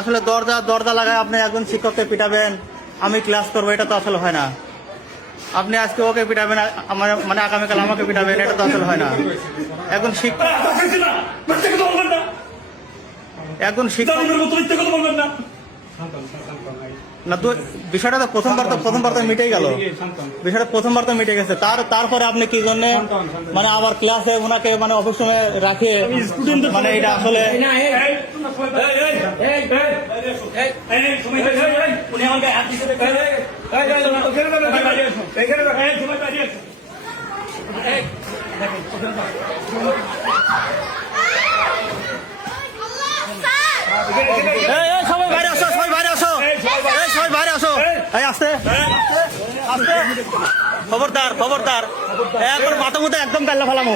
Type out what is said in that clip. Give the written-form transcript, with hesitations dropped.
আসলে দরজা লাগায় আপনি একজন শিক্ষককে পিটাবেন, আমি ক্লাস করবো, এটা তো আসলে হয় না। আপনি আজকে ওকে পিটাবেন, আমার মানে আগামীকাল আমাকে পিটাবেন, এটা তো আসলে হয় না। একজন শিক্ষক না তো বিষয়টা তো প্রথমবার তো মিটেই গেল, বিষয়টা প্রথমবার তো মিটে গেছে। তারপরে আপনি কি জন্য মানে আবার ক্লাসে ওনাকে মানে অফিস সময় রাখে, মানে এটা আসলে সবাই বাইরে আসো, সবাই বাইরে আসো, সবাই বাইরে আসো। আস্তে আস্তে, খবরদার এখন মাথা মুথে একদম কাল্লা ফেলামো।